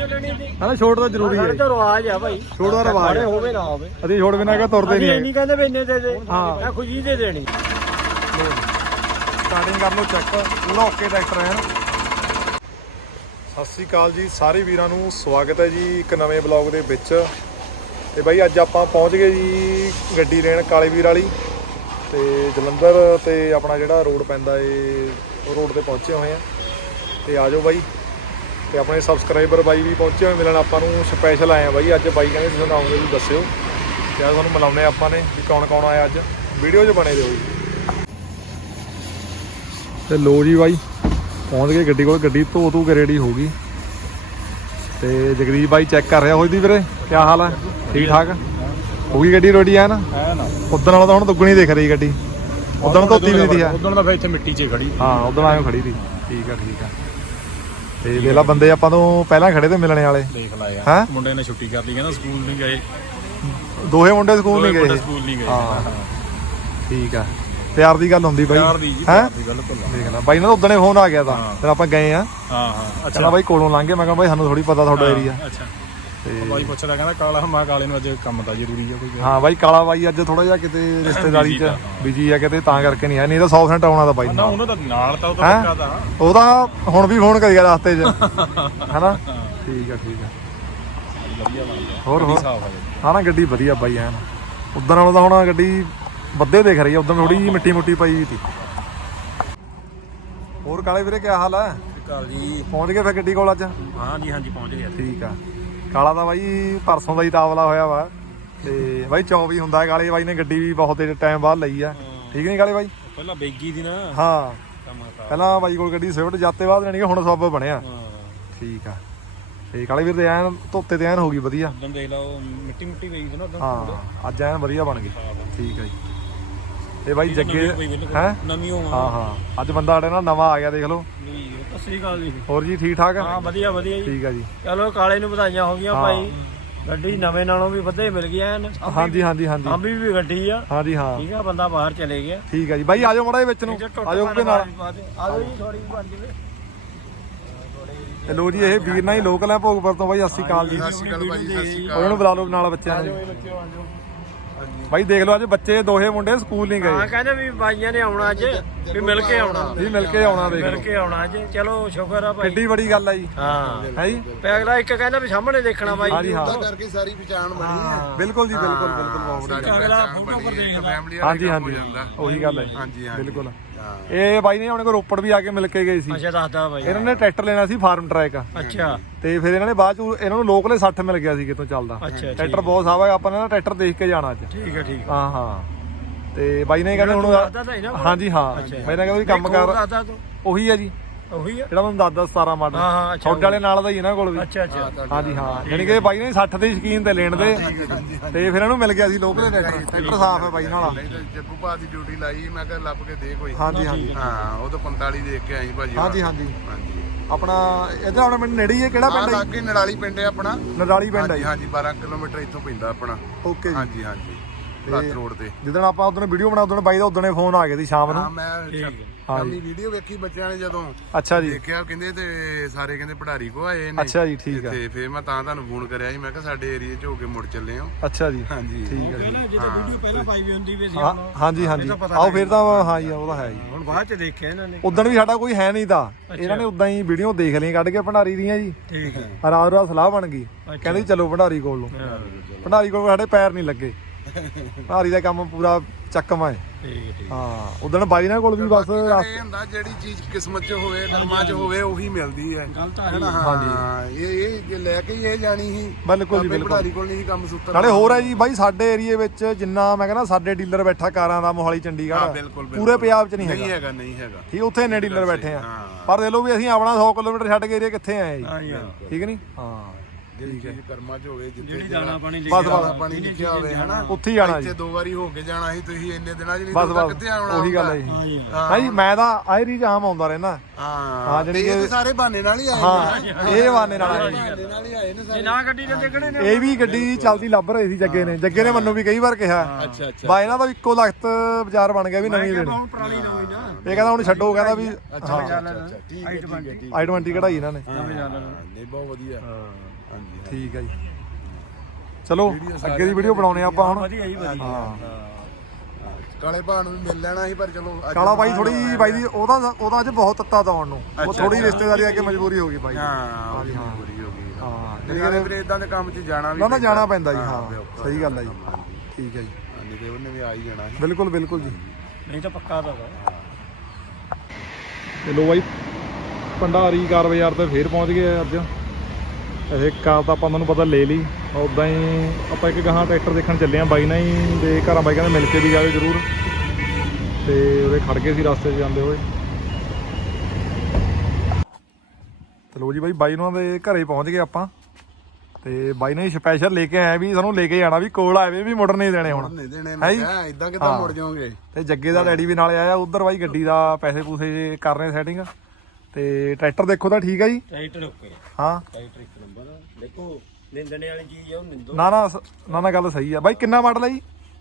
ਨਹੀਂ ਲੈਣੀ ਸੀ ਹਾਂ ਛੋਟ ਤਾਂ ਜ਼ਰੂਰੀ ਸਾਡੇ ਹੈ ਤਾਂ ਰਿਵਾਜ ਆ ਭਾਈ। ਛੋਟ ਦਾ ਰਿਵਾਜ ਹੈ। ਹੋਵੇ ਨਾ ਹੋਵੇ। ਅਸੀਂ ਛੋੜ ਬਿਨਾ ਕਿ ਤੁਰਦੇ ਨਹੀਂ ਇੰਨੀ ਕਹਿੰਦੇ ਵੀ ਇੰਨੇ ਦੇ ਦੇ। ਹਾਂ। ਮੈਂ ਖੁਸ਼ੀ ਦੇ ਦੇਣੀ। ਸਟਾਰਟਿੰਗ ਕਰ ਲਓ ਚੈੱਕ ਓਕੇ ਟਰੈਕਟਰ ਹੈ ਨਾ। ਸਤਿ ਸ੍ਰੀ ਅਕਾਲ ਜੀ ਸਾਰੇ ਵੀਰਾਂ ਨੂੰ ਸਵਾਗਤ ਹੈ ਜੀ ਇੱਕ ਨਵੇਂ ਬਲੌਗ ਦੇ ਵਿੱਚ। ਤੇ ਬਾਈ ਅੱਜ ਆਪਾਂ ਪਹੁੰਚ ਗਏ ਜੀ ਗੱਡੀ ਲੈਣ ਕਾਲੇ ਵੀਰ ਵਾਲੀ। ਤੇ ਜਲੰਧਰ ਤੇ ਆਪਣਾ ਜਿਹੜਾ ਰੋਡ ਪੈਂਦਾ ਏ ਰੋਡ ਤੇ ਪਹੁੰਚੇ ਹੋਏ ਆ ਤੇ ਆਜੋ ਬਾਈ। ਤੇ ਆਪਣੇ ਸਬਸਕ੍ਰਾਈਬਰ ਬਾਈ ਵੀ ਪਹੁੰਚੇ ਹੋਏ ਮਿਲਣ ਆਪਾਂ ਨੂੰ ਸਪੈਸ਼ਲ ਆਏ ਆ ਬਾਈ। ਅੱਜ ਬਾਈ ਕਹਿੰਦੇ ਤੁਸੀਂ ਆਉਂਗੇ ਵੀ ਦੱਸਿਓ। ਤੇ ਆ ਤੁਹਾਨੂੰ ਮਿਲਾਉਂਦੇ ਆਪਾਂ ਨੇ ਵੀ ਕੌਣ ਕੌਣ ਆਇਆ ਅੱਜ। ਵੀਡੀਓ 'ਚ ਬਣੇ ਰਹੋ ਜੀ। ਤੇ ਲੋ ਜੀ ਬਾਈ ਪਹੁੰਚ ਗਏ ਗੱਡੀ ਕੋਲ। ਗੱਡੀ ਧੋ ਧੂ ਕੇ ਰੈਡੀ ਹੋ ਗਈ। ਤੇ ਜਗਦੀਪ ਬਾਈ ਚੈੱਕ ਕਰ ਰਿਹਾ ਹੋਈ ਦੀ ਵੀਰੇ ਕੀ ਹਾਲ ਹੈ ਠੀਕ ਠਾਕ? ਹੋ ਗਈ ਗੱਡੀ ਰੈਡੀ ਹੈ ਨਾ ਹੈ ਨਾ ਉਦੋਂ ਨਾਲੋਂ ਤਾਂ ਹੁਣ ਦੁੱਗਣੀ ਦਿਖ ਰਹੀ ਗੱਡੀ। ਉਦੋਂ ਧੋਤੀ ਵੀ ਨਹੀਂ ਦੀ ਹੈ ਉਦੋਂ ਦਾ ਫਿਰ ਇੱਥੇ ਮਿੱਟੀ 'ਚ ਖੜੀ। ਹਾਂ ਉਦੋਂ ਆਇਓ ਖੜੀ ਸੀ ਠੀਕ ਆ ਠੀਕ ਆ। ਤੇ ਵੇਲਾ ਬੰਦੇ ਆਪਾਂ ਤੋਂ ਪਹਿਲਾਂ ਖੜੇ ਤੇ ਮਿਲਣੇ ਵਾਲੇ। ਦੇਖ ਲਾ ਯਾਰ ਹੈਂ? ਮੁੰਡੇ ਨੇ ਛੁੱਟੀ ਕਰ ਲਈ ਕਹਿੰਦਾ ਸਕੂਲ ਨਹੀਂ ਗਏ। ਦੋਹੇ ਮੁੰਡੇ ਸਕੂਲ ਨਹੀਂ ਮੁੰਡੇ ਗਏ ਸਕੂਲ ਨਹੀਂ ਗਏ। ਹਾਂ। ਠੀਕ ਆ। ਪਿਆਰ ਦੀ ਗੱਲ ਹੁੰਦੀ ਬਾਈ। ਪਿਆਰ ਦੀ ਜੀ ਹੈਂ? ਪਿਆਰ ਦੀ ਗੱਲ ਭੁੱਲਾ। ਦੇਖ ਲੈ। ਬਾਈ ਨਾਲ ਉਦੋਂ ਫੋਨ ਆ ਗਿਆ ਤਾਂ। ਫਿਰ ਆਪਾਂ ਗਏ ਆ। ਹਾਂ ਹਾਂ। ਕਹਿੰਦਾ ਅੱਛਾ ਬਾਈ ਕੋਲੋਂ ਲੰਘ ਮੈਂ ਕਿਹਾ ਬਾਈ ਸਾਨੂੰ ਥੋੜੀ ਪਤਾ ਤੁਹਾਡਾ ਏਰੀਆ ਅੱਛਾ। ਤੇ ਬਾਈ ਪੁੱਛਦਾ ਕਹਿੰਦਾ ਕਾਲਾ ਮਾ ਕਾਲੇ ਨੂੰ ਅੱਜ ਕੰਮ ਤਾਂ ਜ਼ਰੂਰੀ ਆ ਕੋਈ। ਹਾਂ ਬਾਈ ਕਾਲਾ ਬਾਈ ਅੱਜ ਥੋੜਾ ਜਿਹਾ ਕਿਤੇ ਰਿਸ਼ਤੇਦਾਰੀ ਚ ਤਾਂ, ਬਿਜ਼ੀ ਆ ਕਿਤੇ ਤਾਂ ਕਰਕੇ ਨਹੀਂ ਆਇਆ। ਨਹੀਂ ਤਾਂ 100% ਆਉਣਾ ਤਾਂ ਬਾਈ ਨਾ ਨਾਲ। ਉਹਨਾਂ ਦਾ ਨਾਲ ਤਾਂ ਉਹਦਾ ਹੈਂ? ਪੱਕਾ ਤਾਂ। ਉਹਦਾ ਹੁਣ ਵੀ ਫੋਨ ਕਰੀਆ ਰਸਤੇ 'ਚ। ਹੈਨਾ? ਠੀਕ ਆ ਠੀਕ ਆ। ਵਧੀਆ ਬਣਦਾ ਹੋਰ ਹੋਰ? ਸਾਫ਼ ਆ ਹਾਂ ਨਾ ਗੱਡੀ ਵਧੀਆ ਬਾਈ ਐਨ। ਉਦੋਂ ਨਾਲੋਂ ਤਾਂ ਹੁਣ ਗੱਡੀ ਵੱਧੇ ਦੇਖ ਰਹੀ ਆ। ਉਦੋਂ ਥੋੜੀ ਜਿਹੀ ਮਿੱਟੀ ਮੁੱਟੀ ਪਈ ਸੀ। ਹੋਰ ਕਾਲੇ ਵੀਰੇ ਕੀ ਹਾਲ ਹੈ ਕਾਲ ਜੀ। ਪਹੁੰਚ ਗਏ ਫਿਰ ਗੱਡੀ ਕੋਲ ਅੱਜ? ਹਾਂ ਜੀ ਹਾਂ ਜੀ ਪਹੁੰਚ ਗਿਆ ਠੀਕ ਆ। ਕਾਲਾ ਦਾ ਬਾਈ ਪਰਸੋਂ ਦਾ ਹੀ ਤਾਵਲਾ ਹੋਇਆ ਵਾ। ਤੇ ਬਾਈ 24 ਹੁੰਦਾ ਹੈ ਕਾਲੇ ਬਾਈ ਨੇ ਗੱਡੀ ਵੀ ਬਹੁਤ ਟਾਈਮ ਬਾਅਦ ਲਈ ਆ। ਠੀਕ ਨਹੀਂ ਕਾਲੇ ਬਾਈ? ਪਹਿਲਾਂ ਬੇਗੀ ਦੀ ਨਾ। ਹਾਂ। ਪਹਿਲਾਂ ਬਾਈ ਕੋਲ ਗੱਡੀ ਸਵਿਫਟ ਜਾਤੇ ਬਾਅਦ ਲੈਣੀ ਹੁਣ ਸਭ ਬਣਿਆ। ਹਾਂ। ਠੀਕ ਆ। ਤੇ ਕਾਲੇ ਵੀਰ ਦੇ ਐਨ ਧੋਤੇ ਤੇ ਐਨ ਹੋ ਗਈ ਵਧੀਆ। ਉਦੋਂ ਦੇਖ ਮਿੱਟੀ ਮਿੱਟੀ ਪਈ ਸੀ ਨਾ ਉਦੋਂ। ਹਾਂ ਅੱਜ ਐਨ ਵਧੀਆ ਬਣ ਗਈ। ਠੀਕ ਆ ਜੀ। ਤੇ ਬਾਈ ਜੱਗੇ ਹੈ? ਨਵੀਂ ਹਾਂ ਹਾਂ। ਅੱਜ ਬੰਦਾ ਸਾਡੇ ਨਾਲ ਨਵਾਂ ਆ ਗਿਆ ਦੇਖ ਲਓ। ਸਤਿ ਸ੍ਰੀ ਅਕਾਲ ਜੀ। ਹੋਰ ਜੀ ਠੀਕ ਠਾਕ ਹਾਂ ਵਧੀਆ ਵਧੀਆ ਜੀ। ਠੀਕ ਆ ਜੀ। ਚਲੋ ਕਾਲੇ ਨੂੰ ਵਧਾਈਆਂ ਹੋ ਗਈਆਂ। ਭਾਈ। ਗੱਡੀ ਨਵੇਂ ਨਾਲੋਂ ਵੀ ਵਧੇ ਮਿਲ ਗਿਆ ਐਨ ਹਾਂਜੀ ਹਾਂਜੀ ਹਾਂਜੀ। ਅੰਬੀ ਵੀ ਗੱਡੀ ਆ। ਹਾਂਜੀ ਹਾਂ। ਠੀਕ ਆ ਬੰਦਾ ਬਾਹਰ ਚਲੇ ਗਿਆ। ਠੀਕ ਆ ਜੀ। ਬਾਈ ਆਜੋ ਮੜਾ ਵਿੱਚ ਨੂੰ। ਆਜੋ ਉਹਦੇ ਨਾਲ। ਆਜੋ ਜੀ ਥੋੜੀ ਬਣ ਜਵੇ। ਲੋ ਜੀ ਇਹ ਵੀਰ ਨਾਲ ਹੀ ਲੋਕਲ ਹੈ ਭੋਗਪੁਰ ਤੋਂ। ਬਾਈ ਸਤਿ ਸ਼੍ਰੀ ਅਕਾਲ ਜੀ। ਸਤਿ ਸ਼੍ਰੀ ਅਕਾਲ ਭਾਈ ਸਤਿ ਸ਼੍ਰੀ ਉਹਨਾਂ ਨੂੰ ਬੁਲਾ ਲਓ ਨਾਲ ਬੱਚਿਆਂ ਨੂੰ। ਬਾਈ ਦੇਖ ਲਓ ਅੱਜ ਬੱਚੇ ਦੋਹੇ ਮੁੰਡੇ ਸਕੂਲ ਨਹੀਂ ਹਾਂ ਗਏ ਕਹਿੰਦੇ ਵੀ ਬਾਈਆਂ ਨੇ ਆਉਣਾ ਅੱਜ ਵੀ ਮਿਲ ਕੇ ਆਉਣਾ। ਜੀ ਮਿਲ ਕੇ ਆਉਣਾ ਦੇਖ ਮਿਲ ਲਓ। ਕੇ ਆਉਣਾ ਅੱਜ। ਚਲੋ ਸ਼ੁਕਰ ਆ ਭਾਈ। ਕਿੱਡੀ ਬੜੀ ਗੱਲ ਆ ਜੀ। ਹਾਂ। ਹੈ ਜੀ? ਤੇ ਅਗਲਾ ਇੱਕ ਕਹਿੰਦਾ ਵੀ ਸਾਹਮਣੇ ਦੇਖਣਾ ਬਾਈ। ਹਾਂਜੀ ਹਾਂ। ਕਰਕੇ ਸਾਰੀ ਪਛਾਣ ਬਣੀ ਹੈ। ਬਿਲਕੁਲ ਜੀ ਬਿਲਕੁਲ ਬਿਲਕੁਲ। ਬਹੁਤ ਵਧੀਆ। ਅਗਲਾ ਫੋਟੋ ਪਰ ਦੇਖਦਾ। ਫੈਮਿਲੀ ਹਾਂਜੀ ਹਾਂਜੀ। ਉਹੀ ਗੱਲ ਹੈ ਹਾਂਜੀ ਹਾਂਜੀ। ਬਿਲਕੁਲ। ਇਹ ਬਾਈ ਨੇ ਆਪਣੇ ਕੋਲ ਰੋਪੜ ਵੀ ਆ ਕੇ ਮਿਲ ਕੇ ਗਏ ਸੀ। ਅੱਛਾ ਦੱਸਦਾ ਬਾਈ। ਇਹਨਾਂ ਨੇ ਟਰੈਕਟਰ ਲੈਣਾ ਸੀ ਫਾਰਮ ਟਰੈਕ। ਅੱਛਾ। ਤੇ ਫਿਰ ਇਹਨਾਂ ਨੇ ਬਾਅਦ ਚ ਇਹਨਾਂ ਨੂੰ ਲੋਕਲੇ 60 ਮਿਲ ਗਿਆ ਸੀ ਕਿਤੋਂ ਚੱਲਦਾ। ਟਰੈਕਟਰ ਬਹੁਤ ਸਾਵਾ ਹੈ ਆਪਾਂ ਨੇ ਟਰੈਕਟਰ ਦੇਖ ਕੇ ਜਾਣਾ ਅੱਜ। ਠੀਕ ਹੈ ਠੀਕ ਹਾਂ ਹਾਂ। ਤੇ ਬਾਈ ਨੇ ਕਹਿੰਦੇ ਹੁਣ ਹਾਂਜੀ ਹਾਂ। ਮੈਂ ਨਾ ਕਹਿੰਦਾ ਵੀ ਕੰਮ ਕਰ। ਉਹੀ ਆ ਜੀ। ਉਹੀ ਆ। ਜਿਹੜਾ ਮੈਨੂੰ ਦੱਸਦਾ 17 ਮਾਡਲ। ਹਾਂ ਹਾਂ ਅੱਛਾ ਛੋਟੇ ਵਾਲੇ ਨਾਲ ਦਾ ਹੀ ਇਹਨਾਂ ਕੋਲ ਵੀ? ਅੱਛਾ ਅੱਛਾ। ਹਾਂਜੀ ਹਾਂ। ਯਾਨੀ ਕਿ ਬਾਈ ਨੇ 60 ਦੇ ਸ਼ਕੀਨ ਤੇ ਲੈਣ ਦੇ। ਤੇ ਫਿਰ ਇਹਨੂੰ ਮਿਲ ਗਿਆ ਸੀ ਲੋਕਲੇ ਟਰੈਕਟਰ। ਟਰੈਕਟਰ ਸਾਫ਼ ਹੈ ਬਾਈ ਨਾਲ। ਜੱਗੂ ਭਾ ਦੀ ਡਿਊਟੀ ਲਾਈ। ਮੈਂ ਕਿਹਾ ਲੱਭ ਕੇ ਦੇ ਕੋਈ। ਹਾਂਜੀ ਹਾਂਜੀ। ਹਾਂ ਉਹ ਤਾਂ 45 ਦੇਖ ਕੇ ਆਈ ਭਾਜੀ। ਹਾਂਜੀ ਹਾਂਜੀ। ਹਾਂਜੀ। ਆਪਣਾ ਇੱਧਰ ਆਪਣੇ ਪਿੰਡ ਨੇੜੇ ਹੀ ਹੈ ਕਿਹੜਾ ਪਿੰਡ ਹੈ? ਲੱਗੇ ਨੜਾਲੀ ਪਿੰਡ ਹੈ ਆਪਣਾ। ਨਰਾਲੀ ਪਿੰਡ ਹੈ। ਹਾਂਜੀ ਜੀ ਹਾਂਜੀ 12 ਕਿਲੋਮੀਟਰ ਇੱਥੋਂ ਪੈਂਦਾ ਆਪਣਾ। ਓਕੇ ਜੀ। ਹਾਂਜੀ ਹਾਂਜੀ। ਲੱਤ ਰੋਡ ਤੇ। ਜਿੱਦਣ ਆਪਾਂ ਉਦੋਂ ਵੀਡੀਓ ਬਣਾ ਉਦੋਂ ਬਾਈ ਦਾ ਉਦੋਂ ਫੋਨ ਆ ਗਿਆ ਸੀ ਸ਼ਾਮ ਨੂੰ। ਹਾਂ ਮੈਂ ਸ਼ਾਮੀ ਵੀਡੀਓ ਵੇਖੀ ਬੱਚਿਆਂ ਨੇ ਜਦੋਂ ਅੱਛਾ ਜੀ। ਦੇਖਿਆ ਕਹਿੰਦੇ ਤੇ ਸਾਰੇ ਕਹਿੰਦੇ ਪੜਾਰੀ ਕੋ ਆਏ ਨੇ। ਅੱਛਾ ਜੀ ਠੀਕ ਆ। ਤੇ ਫੇਰ ਮੈਂ ਤਾਂ ਤੁਹਾਨੂੰ ਫੋਨ ਕਰਿਆ ਸੀ ਮੈਂ ਕਿਹਾ ਸਾਡੇ ਏਰੀਆ 'ਚ ਹੋ ਕੇ ਮੁੜ ਚੱਲੇ ਹਾਂ ਅੱਛਾ ਜੀ ਹਾਂਜੀ। ਠੀਕ ਹੈ ਜੀ। ਜਦੋਂ ਵੀਡੀਓ ਪਹਿਲਾਂ ਪਾਈ ਵੀ ਹੁੰਦੀ ਵੀ ਸੀ ਹਾਂ ਹਾਂਜੀ ਹਾਂਜੀ। ਆਓ ਫਿਰ ਤਾਂ ਹਾਂ ਜੀ ਉਹਦਾ ਹੈ ਜੀ। ਹੁਣ ਬਾਅਦ ਚ ਦੇਖਿਆ ਇਹਨਾਂ ਨੇ। ਉਦੋਂ ਵੀ ਸਾਡਾ ਕੋਈ ਹੈ ਨਹੀਂ ਤਾਂ। ਇਹਨਾਂ ਨੇ ਉਦਾਂ ਹੀ ਵੀਡੀਓ ਦੇਖ ਲਈ ਕੱਢ ਕੇ ਭੰਡਾਰੀ ਦੀਆਂ ਜੀ। ਠੀਕ ਹੈ ਰਾਤ ਰਾਤ ਸਲਾਹ ਬਣ ਗਈ। ਕਹਿੰਦੇ ਚਲੋ ਭੰਡਾਰੀ ਕੋਲ ਨੂੰ ਭੰਡਾਰੀ ਕੋਲ ਸਾਡੇ ਪੈਰ ਨਹੀਂ ਲੱਗੇ। ਭੰਡਾਰੀ ਦਾ ਕੰਮ ਪੂਰਾ ਚੱਕਮਾ ਹੈ। ਠੀਕ ਹੈ ਠੀਕ। ਹਾਂ ਉਦੋਂ ਬਾਈ ਨਾਲ ਕੋਲ ਵੀ ਬਸ ਇਹ ਹੁੰਦਾ ਜਿਹੜੀ ਚੀਜ਼ ਕਿਸਮਤ 'ਚ ਹੋਵੇ ਕਰਮਾਂ 'ਚ ਹੋਵੇ ਉਹੀ ਮਿਲਦੀ ਹੈ। ਗੱਲ ਤਾਂ ਹਾਂ ਇਹ ਇਹ ਜੇ ਲੈ ਕੇ ਹੀ ਇਹ ਜਾਣੀ ਸੀ ਬਿਲਕੁਲ ਜੀ ਬਿਲਕੁਲ। ਪੜਾਰੀ ਕੋਲ ਨਹੀਂ ਕੰਮ ਸੁੱਤਰ। ਨਾਲੇ ਹੋਰ ਹੈ ਜੀ ਬਾਈ ਸਾਡੇ ਏਰੀਏ ਵਿੱਚ ਜਿੰਨਾ ਮੈਂ ਕਹਿੰਦਾ ਸਾਡੇ ਡੀਲਰ ਬੈਠਾ ਕਾਰਾਂ ਦਾ ਮੋਹਾਲੀ ਹਾਂ ਚੰਡੀਗੜ੍ਹ ਬਿਲਕੁਲ। ਪੂਰੇ ਪੰਜਾਬ 'ਚ ਨਹੀਂ ਹੈਗਾ ਨਹੀਂ ਹੈਗਾ। ਨਹੀਂ ਹੈਗਾ। ਠੀਕ ਉੱਥੇ ਇੰਨੇ ਡੀਲਰ ਬੈਠੇ ਆ। ਪਰ ਦੇ ਲੋ ਵੀ ਅਸੀਂ ਆਪਣਾ 100 ਕਿਲੋਮੀਟਰ ਛੱਡ ਕੇ ਏਰੀਆ ਕਿੱਥੇ ਆਏ ਜੀ। ਹਾਂ ਜੀ ਹਾਂ। ਠੀਕ ਨਹੀਂ ਹਾਂ। ਜਿਹੜੀ ਚੀਜ਼ ਕਰਮਾਂ 'ਚ ਹੋਵੇ ਜਿੱਥੇ ਜਿਹੜੀ ਦਾਣਾ ਪਾਣੀ ਬਸ ਦਾਣਾ ਬਸ ਪਾਣੀ ਲਿਖਿਆ ਹੋਵੇ ਹਨਾ? ਉੱਥੇ ਹੀ ਜਾਣਾ ਜੀ। ਇੱਥੇ ਦੋ ਵਾਰੀ ਹੋ ਕੇ ਜਾਣਾ ਸੀ ਤੁਸੀਂ ਇੰਨੇ ਦਿਨਾਂ 'ਚ ਨਹੀਂ ਬਸ ਤਾਂ ਬਸ ਕਿੱਥੇ ਆਉਣਾ ਉਹੀ ਗੱਲ ਹੈ ਹੁੰਦਾ? ਜੀ ਹਾਂ। ਭਾਈ ਮੈਂ ਤਾਂ ਆਏ ਰੀਜ ਆਮ ਆਉਂਦਾ ਰਹਿਣਾ ਹਾਂ ਹਾਂ, ਜਿਹੜੀ ਤੇ ਇਹ ਕਿ- ਤਾਂ ਸਾਰੇ ਬਹਾਨੇ ਨਾਲ ਹੀ ਆਏ ਹਾਂ ਇਹ ਬਾਨੇ ਨਾਲ ਆਏ ਜੀ। ਬਹਾਨੇ ਨਾਲ ਹੀ ਆਏ ਨੇ ਜੇ ਸਾਰੇ। ਨਾ ਗੱਡੀ ਦੇ ਦੇਖਣੇ ਨੇ ਇਹ ਵੀ ਗੱਡੀ ਚੱਲਦੀ ਲੱਭ ਰਹੀ ਸੀ ਜੱਗੇ ਨੇ। ਜੱਗੇ ਨੇ ਮੈਨੂੰ ਵੀ ਕਈ ਵਾਰ ਕਿਹਾ। ਅੱਛਾ ਅੱਛਾ। ਬਾ ਇਹਨਾਂ ਦਾ ਵੀ ਇੱਕੋ ਲਖਤ ਬਾਜ਼ਾਰ ਬਣ ਗਿਆ ਵੀ ਨਵੀਂ ਲੈਣੀ ਇਹ ਕਹਿੰਦਾ ਹੁਣ ਛੱਡੋ ਕਹਿੰਦਾ ਵੀ ਅੱਛਾ ਅੱਛਾ ਅੱਛਾ ਠੀਕ ਹੈ ਠੀਕ ਹੈ ਠੀਕ ਆਈ 20 ਕਢਾਈ ਇਹਨਾਂ ਨੇ। ਨਹੀਂ ਬਹੁਤ ਵਧੀਆ। ਹਾਂਜੀ ਠੀਕ ਹੈ ਜੀ। ਚਲੋ ਅੱਗੇ ਦੀ ਵੀਡੀਓ ਬਣਾਉਣੇ ਆ ਆਪਾਂ ਹੁਣ। ਵਧੀਆ ਜੀ ਵਧੀਆ। ਹਾਂ। ਕਾਲੇ ਭਾਣ ਨੂੰ ਮਿਲ ਲੈਣਾ ਸੀ ਪਰ ਚਲੋ ਅੱਜ ਕਾਲਾ ਬਾਈ ਥੋੜੀ ਬਾਈ ਦੀ ਉਹਦਾ ਉਹਦਾ ਅੱਜ ਬਹੁਤ ਤੱਤਾ ਦੌਣ ਨੂੰ। ਉਹ ਥੋੜੀ ਰਿਸ਼ਤੇਦਾਰੀ ਆ ਕੇ ਮਜਬੂਰੀ ਹੋ ਗਈ ਬਾਈ। ਹਾਂ ਉਹਦੀ ਮਜਬੂਰੀ ਹੋ ਗਈ। ਹਾਂ ਜਿਹੜੀ ਗੱਲ ਫਿਰ ਇਦਾਂ ਦੇ ਕੰਮ 'ਚ ਜਾਣਾ ਵੀ ਨਾ ਨਾ। ਜਾਣਾ ਪੈਂਦਾ ਜੀ ਹਾਂ ਸਹੀ ਗੱਲ ਹੈ ਜੀ। ਆ। ਠੀਕ ਹੈ ਜੀ। ਤੇ ਉਹਨੇ ਵੀ ਆ ਹੀ ਜਾਣਾ ਬਿਲਕੁਲ ਬਿਲਕੁਲ ਜੀ। ਨਹੀਂ ਤਾਂ ਪੱਕਾ ਤਾਂ ਤੇ ਲੋ ਬਾਈ ਭੰਡਾਰੀ ਕਾਰ ਬਾਜ਼ਾਰ ਤੇ ਫੇਰ ਪਹੁੰਚ ਗਏ ਆ ਅੱਜ। ਇਹ ਕਾਰ ਤਾਂ ਆਪਾਂ ਤੁਹਾਨੂੰ ਪਤਾ ਲੈ ਲਈ। ਉਦਾਂ ਹੀ ਆਪਾਂ ਇੱਕ ਗਾਹਾਂ ਟਰੈਕਟਰ ਦੇਖਣ ਚੱਲੇ ਆ ਬਾਈ ਨਾਲ ਹੀ ਦੇ ਘਰਾਂ ਬਾਈ ਕਹਿੰਦੇ ਮਿਲ ਕੇ ਵੀ ਜਾਵੇ ਜ਼ਰੂਰ। ਤੇ ਉਹਦੇ ਖੜ ਗਏ ਸੀ ਰਸਤੇ 'ਚ ਜਾਂਦੇ ਹੋਏ। ਤੇ ਲੋ ਜੀ ਬਾਈ ਬਾਈ ਉਹਨਾਂ ਦੇ ਘਰੇ ਪਹੁੰਚ ਗਏ ਆਪਾਂ। ਤੇ ਬਾਈ ਨੇ ਸਪੈਸ਼ਲ ਲੈ ਕੇ ਆਇਆ ਵੀ ਸਾਨੂੰ ਲੈ ਕੇ ਜਾਣਾ ਵੀ ਕੋਲ ਆਏ ਵੀ ਮੁੜਨ ਨਹੀਂ ਦੇਣੇ ਹੁਣ। ਨਹੀਂ ਦੇਣੇ ਮੈਂ? ਕਿਹਾ ਇਦਾਂ ਕਿੱਦਾਂ ਮੁੜ ਜਾਓਗੇ? ਤੇ ਜੱਗੇ ਦਾ ਡੈਡੀ ਵੀ ਨਾਲੇ ਆਇਆ ਉਧਰ ਬਾਈ ਗੱਡੀ ਦਾ ਪੈਸੇ ਪੂਸੇ ਕਰ ਰਹੇ ਸੈਟਿੰਗ ਤੇ ਟਰੈਕਟਰ ਦੇਖੋ ਤਾਂ ਠੀਕ ਆ ਜੀ। ਟਰੈਕਟਰ ਓਕੇ ਹਾਂ। ਟਰੈਕਟਰ ਇੱਕ ਨੰਬਰ ਦੇਖੋ ਨਿੰਦਣੇ ਵਾਲੀ ਚੀਜ਼ ਆ ਉਹ ਨਿੰਦੋ। ਨਾ ਨਾ ਸ- ਨਾ ਨਾ ਗੱਲ ਸਹੀ ਆ। ਬਾਈ ਕਿੰਨਾ ਮਾਡਲ ਹੈ ਜੀ?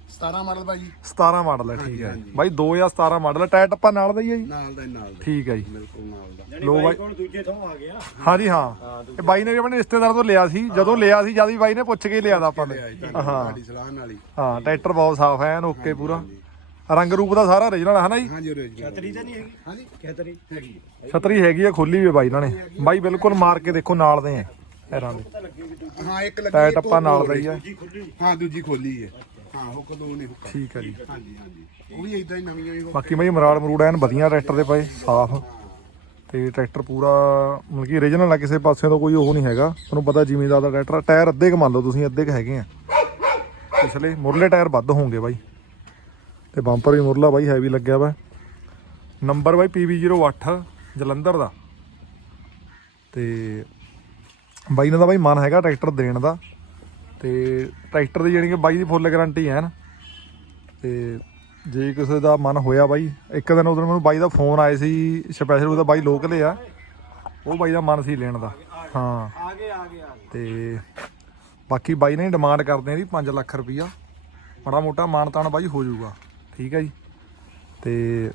17 ਮਾਡਲ ਭਾਈ। 17 ਮਾਡਲ ਹੈ ਠੀਕ ਹੈ ਬਾਈ 2017 ਮਾਡਲ ਹੈ ਟਾਇਰ ਟੱਪਾ ਨਾਲ ਦਾ ਹੀ ਹੈ ਜੀ? ਨਾਲ ਦਾ ਹੀ ਨਾਲ ਦਾ। ਠੀਕ ਹੈ ਜੀ। ਬਿਲਕੁਲ ਨਾਲ ਦਾ। ਜਾਨੀ ਲੋ ਬਾਈ। ਕੋਲ ਦੂਜੇ ਥਾਂ ਆ ਗਿਆ। ਹਾਂਜੀ ਹਾਂ। ਇਹ ਬਾਈ ਨੇ ਵੀ ਆਪਣੇ ਰਿਸ਼ਤੇਦਾਰ ਤੋਂ ਲਿਆ ਸੀ। ਜਦੋਂ ਲਿਆ ਸੀ ਜਦ ਵੀ ਬਾਈ ਨੇ ਪੁੱਛ ਕੇ ਹੀ ਲਿਆ ਦਾ ਆਪਾਂ ਨੇ। ਤੁਹਾਨੂੰ ਤੁਹਾਡੀ ਸਲਾਹ ਨਾਲ ਹੀ। ਹਾਂ ਟਰੈਕਟਰ ਬਹੁਤ ਸਾਫ਼ ਹੈ ਐਨ ਓਕੇ ਪੂਰਾ। ਰੰਗ ਰੂਪ ਦਾ ਸਾਰਾ origignal ਹੈ ਨਾ ਜੀ? ਹਾਂਜੀ ਓਰੀਜਨਲ ਛਤਰੀ ਤਾਂ ਨਹੀਂ ਹੈਗੀ? ਹਾਂਜੀ। ਛਤਰੀ। ਹੈਗੀ ਛਤਰੀ ਹੈਗੀ ਆ ਖੋਲੀ ਵੀ ਬਾਈ ਇਹਨਾਂ ਨੇ। ਬਾਈ ਬਿਲਕੁਲ ਮਾਰ ਕੇ ਦੇਖੋ ਨਾਲ ਦੇ ਆ ਹੈਰਾਂ ਦੇ। ਹਾਂ ਇੱਕ ਲੱਗੀ ਟਾਇਰ ਟੱਪਾ ਨਾਲ ਦਾ ਹੀ ਆ। ਹਾਂ ਦੂਜੀ ਖੋਲੀ ਹੈ ਹਾਂ ਉਹ ਕਦੋਂ ਨਹੀਂ ਹੁੱਕਾ। ਠੀਕ ਹੈ ਜੀ। ਹਾਂਜੀ ਹਾਂਜੀ। ਉਹ ਵੀ ਇਦਾਂ ਹੀ ਨਵੀਆਂ ਹੀ ਹੋ ਬਾਕੀ ਬਾਈ ਮਰਾੜ ਮਰੂੜ ਐਨ ਵਧੀਆ ਟਰੈਕਟਰ ਦੇ ਪਏ ਸਾਫ਼। ਤੇ ਟਰੈਕਟਰ ਪੂਰਾ ਮਤਲਬ ਕਿ origignal ਆ ਕਿਸੇ ਪਾਸੇ ਤੋਂ ਕੋਈ ਉਹ ਨਹੀਂ ਹੈਗਾ। ਤੁਹਾਨੂੰ ਪਤਾ ਜ਼ਿਮੀਂਦਾਰ ਦਾ ਟਰੈਕਟਰ ਆ, ਟਾਇਰ ਅੱਧੇ ਕ ਮੰਨ ਲਓ ਤੁਸੀਂ ਅੱਧੇ ਕ ਹੈਗੇ ਆ। ਪਿਛਲੇ ਮੁਰਲੇ ਟਾਇਰ ਵੱਧ ਹੋਣਗੇ ਬਾਈ। ਤੇ ਬੰਪਰ ਵੀ ਮੁਰਲਾ ਬਾਈ ਹੈਵੀ ਲੱਗਿਆ ਵਾ। ਨੰਬਰ ਬਾਈ PV08 ਜਲੰਧਰ ਦਾ। ਤੇ ਬਾਈ ਨੇ ਦਾ ਬਾਈ ਮਨ ਹੈਗਾ ਟਰੈਕਟਰ ਦੇਣ ਦਾ। ਤੇ ਟਰੈਕਟਰ ਦੀ ਜਿਹੜੀ ਕਿ ਬਾਈ ਦੀ ਫੁੱਲ ਗਾਰੰਟੀ ਹੈ ਨਾ। ਤੇ ਜੇ ਕਿਸੇ ਦਾ ਮਨ ਹੋਇਆ ਬਾਈ, ਇੱਕ ਦਿਨ ਉਦੋਂ ਮੈਨੂੰ ਬਾਈ ਦਾ ਫੋਨ ਆਇਆ ਸੀ ਸਪੈਸ਼ਲ ਉਹਦਾ ਬਾਈ ਲੋਕਲ ਆ। ਉਹ ਬਾਈ ਦਾ ਮਨ ਸੀ ਲੈਣ ਦਾ। ਹਾਂ। ਆ ਗਏ ਆ ਗਏ ਤੇ ਬਾਕੀ ਬਾਈ ਨੇ ਡਿਮਾਂਡ ਕਰਦੇ ਆ ਜੀ 5 ਲੱਖ ਰੁਪਈਆ। ਬੜਾ ਮੋਟਾ ਮਾਨ ਤਾਨ ਬਾਈ ਹੋ ਜਾਊਗਾ। ਠੀਕ ਹੈ ਜੀ। ਤੇ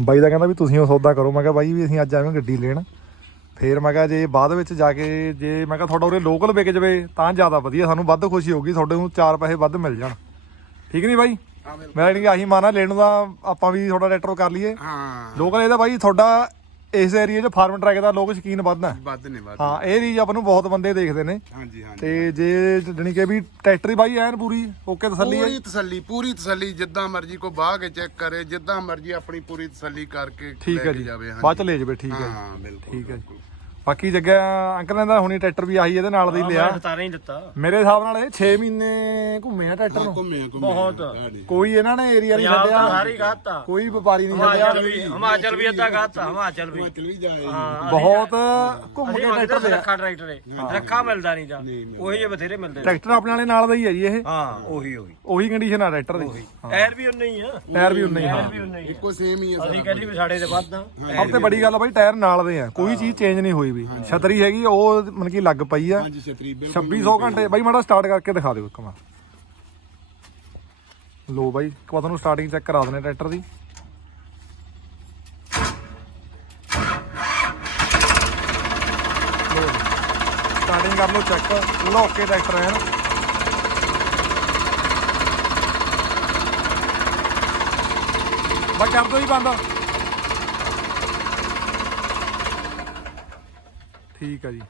ਬਾਈ ਦਾ ਕਹਿੰਦਾ ਵੀ ਤੁਸੀਂ ਉਹ ਸੌਦਾ ਕਰੋ। ਮੈਂ ਕਿਹਾ ਬਾਈ ਵੀ ਅਸੀਂ ਅੱਜ ਆਵੇਂ ਗੱਡੀ ਲੈਣ। ਫੇਰ ਮੈਂ ਕਿਹਾ ਜੇ ਬਾਅਦ ਵਿੱਚ ਜਾ ਕੇ ਜੇ ਮੈਂ ਕਿਹਾ ਤੁਹਾਡਾ ਉਰੇ ਲੋਕਲ ਵਿਕ ਜਵੇ ਤਾਂ ਜ਼ਿਆਦਾ ਵਧੀਆ। ਸਾਨੂੰ ਵੱਧ ਖੁਸ਼ੀ ਹੋਊਗੀ। ਤੁਹਾਡੇ ਨੂੰ ਚਾਰ ਪੈਸੇ ਵੱਧ ਮਿਲ ਜਾਣ। ਠੀਕ ਨਹੀਂ ਬਾਈ। ਮੇਰਾ ਨਹੀਂ ਆਹੀ ਮਾਨਾ ਲੈਣ ਦਾ ਆਪਾਂ ਵੀ ਤੁਹਾਡਾ ਟਰੈਕਟਰ ਕਰ ਲਈਏ। ਹਾਂ। ਲੋਕਲ ਇਹਦਾ ਬਾਈ ਤੁਹਾਡਾ ਇਸ ਏਰੀਆ 'ਚ ਫਾਰਮ ਟਰੈਕ ਦਾ ਲੋਕ ਸ਼ਕੀਨ ਵੱਧ ਹੈ। ਵੱਧ ਨੇ ਵੱਧ ਹਾਂ ਇਹ ਰੀਜ ਆਪਾਂ ਨੂੰ ਬਹੁਤ ਬੰਦੇ ਦੇਖਦੇ ਨੇ। ਹਾਂਜੀ ਹਾਂਜੀ ਤੇ ਜੇ ਜਣੀ ਕਿ ਵੀ ਟਰੈਕਟਰ ਬਾਈ ਐਨ ਪੂਰੀ ਓਕੇ ਤਸੱਲੀ ਹੈ। ਪੂਰੀ ਤਸੱਲੀ ਪੂਰੀ ਤਸੱਲੀ ਜਿੱਦਾਂ ਮਰਜ਼ੀ ਕੋ ਬਾਹ ਕੇ ਚੈੱਕ ਕਰੇ ਜਿੱਦਾਂ ਮਰਜ਼ੀ ਆਪਣੀ ਪੂਰੀ ਤਸੱਲੀ ਕਰਕੇ ਠੀਕ ਲੈ ਹੈ ਕੇ ਜੀ। ਜਾਵੇ ਬਾਅਦ ਚ ਲੈ ਜਾਵੇ ਠੀਕ ਹੈ ਹਾਂ ਬਿਲਕੁਲ ਠੀਕ ਹੈ ਜੀ। ਬਾਕੀ ਜੱਗਾ ਅੰਕਲ ਨੇ ਤਾਂ ਹੁਣੀ ਟਰੈਕਟਰ ਵੀ ਆਹੀ ਇਹਦੇ ਨਾਲ ਦਾ ਹੀ ਲਿਆ। 17 ਹੀ ਦਿੱਤਾ। ਮੇਰੇ ਹਿਸਾਬ ਨਾਲ ਇਹ 6 ਮਹੀਨੇ ਘੁੰਮੇ ਆ ਟਰੈਕਟਰ ਨੂੰ। ਘੁੰਮੇ ਘੁੰਮੇ ਬਹੁਤ। ਕੋਈ ਇਹਨਾਂ ਨੇ ਏਰੀਆ ਨਹੀਂ ਪੰਜਾਬ ਛੱਡਿਆ। ਸਾਰੀ ਗਾਤਾ ਕੋਈ ਵਪਾਰੀ ਨਹੀਂ ਛੱਡਿਆ। ਹਿਮਾਚਲ ਵੀ ਹਿਮਾਚਲ ਵੀ ਅੱਧਾ ਗਾਤਾ ਹਿਮਾਚਲ ਵੀ। ਹਿਮਾਚਲ ਵੀ ਜਾਏ ਹਾਂ ਬਹੁਤ ਘੁੰਮ ਅਸੀਂ ਕੇ ਮੰਗਦੇ ਟਰੈਕਟਰ ਲਿਆ। ਰੱਖਾ ਟਰੈਕਟਰ ਇਹ। ਰੱਖਾ ਮਿਲਦਾ ਨਹੀਂ ਜਾਂ। ਉਹੀ ਜਿਹੇ ਬਥੇਰੇ ਮਿਲਦੇ ਨੇ। ਟਰੈਕਟਰ ਆਪਣੇ ਵਾਲੇ ਨਾਲ ਦਾ ਹੀ ਹੈ ਜੀ ਇਹ। ਹਾਂ ਉਹੀ ਉਹੀ। ਉਹੀ ਕੰਡੀਸ਼ਨ ਆ ਟਰੈਕਟਰ ਦੀ। ਟਾਇਰ ਵੀ ਉਨੇ ਹੀ ਆ। ਟਾਇਰ ਵੀ ਉਨਾ ਹੀ ਹਾਂ। ਟਾਇਰ ਵੀ ਉਨੇ ਹੀ ਆ। ਇੱਕੋ ਸੇਮ ਹੀ ਆ ਅਸੀਂ ਕਹਿੰਦੇ ਵੀ ਸਾਡੇ ਤੇ ਵੱਧ ਆ। ਸਭ ਤੋਂ ਵੱਡੀ ਗੱਲ ਆ ਬਾਈ ਟਾਇਰ ਨਾਲ ਦੇ ਆ। ਕੋਈ ਚੀਜ਼ ਚੇਂਜ ਨਹੀਂ ਹੋਈ। ਵੀ। ਛਤਰੀ ਹੈਗੀ ਉਹ ਮਤਲਬ ਕਿ ਲੱਗ ਪਈ ਆ। ਹਾਂਜੀ ਛਤਰੀ ਬਿਲਕੁਲ 2600 ਘੰਟੇ। ਬਾਈ ਮਾੜਾ ਸਟਾਰਟ ਕਰਕੇ ਦਿਖਾ ਦਿਓ ਇੱਕ ਵਾਰ। ਲੋ ਬਾਈ ਇੱਕ ਵਾਰ ਤੁਹਾਨੂੰ ਸਟਾਰਟਿੰਗ ਚੈੱਕ ਕਰਾ ਦਨੇ ਟਰੈਕਟਰ ਦੀ। ਸਟਾਰਟਿੰਗ ਕਰ ਲਓ ਚੈੱਕ ਲੋਕੇ ਟਰੈਕਟਰ ਹੈ ਨਾ। ਬਾ ਕਰ ਦੋ ਹੀ ਬੰਦ। ਠੀਕ ਆ ਜੀ।